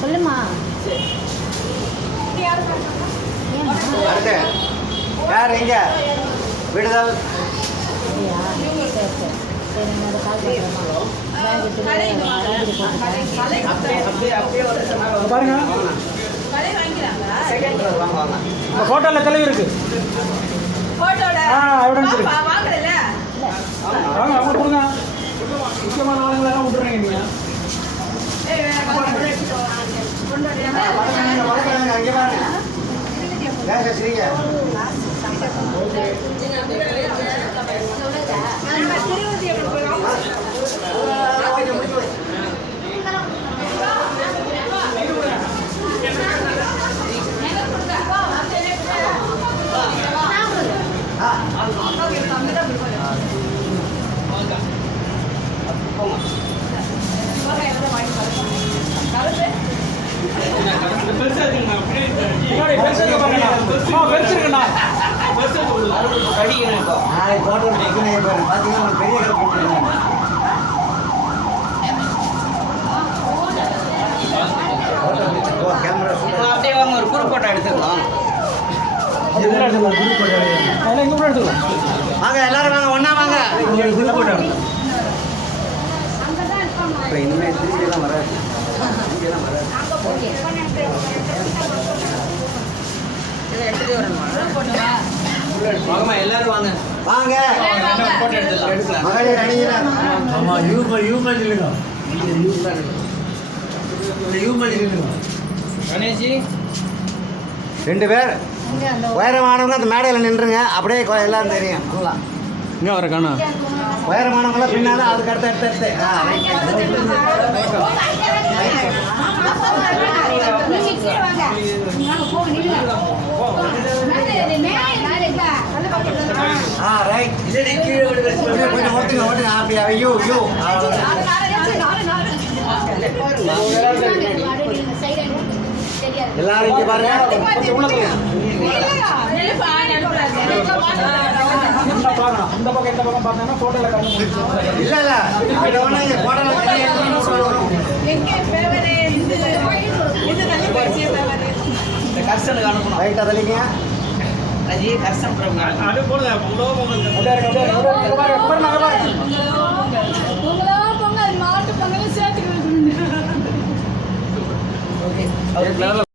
சொல்லுமா. யார் எங்க விடுதல் பாருங்க போட்டோல தெளிவு இருக்கு. எவிடன்ஸ் இருக்கு. வாங்க அவங்க கொடுங்க. முக்கியமான ஆளுங்களெல்லாம் விட்டுறீங்க நீங்க. அங்கே பாருங்க சரிங்க. அப்படியே வாங்க ஒரு குரூப் போட்டோ எடுத்துக்கலாம். வாங்க எல்லாரும் வாங்க ஒன்னா வாங்க. இனிமேல் திரும்பியெல்லாம் வராது. எல்லாரும் வாங்க வாங்க போட்டோ எடுத்துக்கலாம். மகளிர் அணியினர் கணேஷி 2 பேர் உயரமானவங்க அந்த மேடையில் நின்றுங்க. அப்படியே எல்லாரும் தெரியும். இங்கே வர காணா உயரமானவங்களாம் பின்னால அதுக்கு அடுத்து ரைட். கொஞ்சம் ஓட்டுங்க அப்படியா. யூ எல்லாரும் இங்கே பாருங்க. இந்த பக்கம் இந்த பக்கம் பார்த்தோம்னா போட்டோல இல்ல போட்டோல கர்சனுக்கு அனுப்பணும். ரைட் அதலிங்க அஜி கர்சன் அது போடுங்க. மாட்டு பொங்கல் சேர்த்துக்கிட்டு